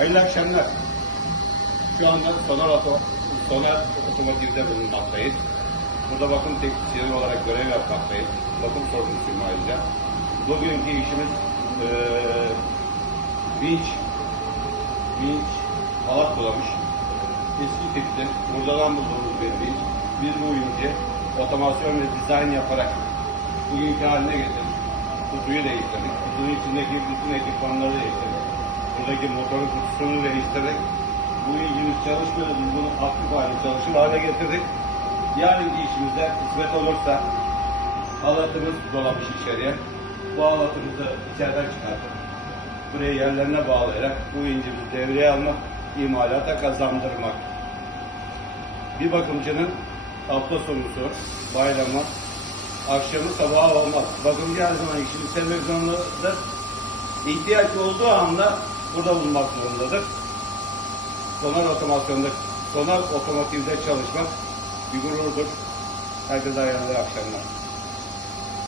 Hayırlı akşamlar. Şu anda Sonar Oto, Sonar Otomotiv'de bulunmaktayız. Burada bakım teknisyeni olarak görev yapmaktayız. Bakım sorumlusuyum ayrıca. Bugünkü işimiz eee vinç, vinç, halat bulamış. Eski tipte buradan bulduğumuz bir vinç. Biz bu vinci otomasyon ve dizayn yaparak bugünkü haline getirdik. Kutuyu değiştirdik. Kutunun içindeki bütün ekipmanları değiştirdik. Buradaki motorun kutusunu değiştirdik. Bu vincimiz çalışmıyordu. Bunu aktif hale çalışır hale getirdik. Yarınki işimizde kısmet olursa halatımız dolamış içeriye. Bu halatımızı içeriden çıkartıp buraya yerlerine bağlayarak bu incimizi devreye almak, imalata kazandırmak. Bir bakımcının hafta sonusu, bayramı, akşamı sabahı olmaz. Bakımcı her zaman işini sevmek zorundadır. İhtiyaç olduğu anda burada bulunmak zorundadır. Sonar otomasyonda, sonar otomotivde çalışmak bir gururdur. Herkese hayırlı akşamlar.